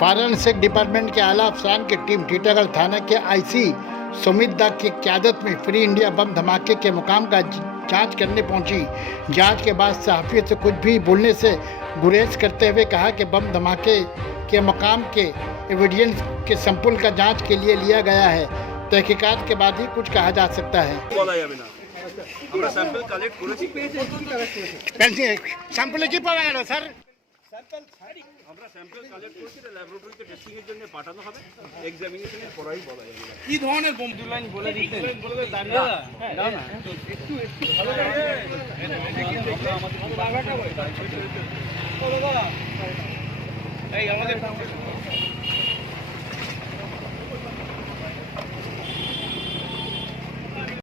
Forensic department के आला अफसरान की टीम टीटागढ़ थाना के आईसी सुमित दा की क़यादत में फ्री इंडिया बम धमाके के मुकाम का जांच करने पहुंची। जांच के बाद सहाफ़ियों से कुछ भी बोलने से गुरेज करते हुए कहा कि बम धमाके के मुकाम के एविडेंस के सैंपल का जांच के लिए लिया गया है। तहकीकात के बाद ही कुछ कहा जा सकता है। আমরা স্যাম্পল কালেক্ট করেছি স্যাম্পলে কি পাওয়া গেল স্যার? আমরা স্যাম্পল কালেক্ট করেছি ল্যাবরেটরিতে টেস্টিং এর জন্য পাঠানো হবে এক্সামিনেশনের পরেই বলা যাবে কি ধরনের বোম দু লাইন বলে দিতেন বলে দাঁড়িয়ে দাও না একটু ভালো করে আমাদের এই আমাদের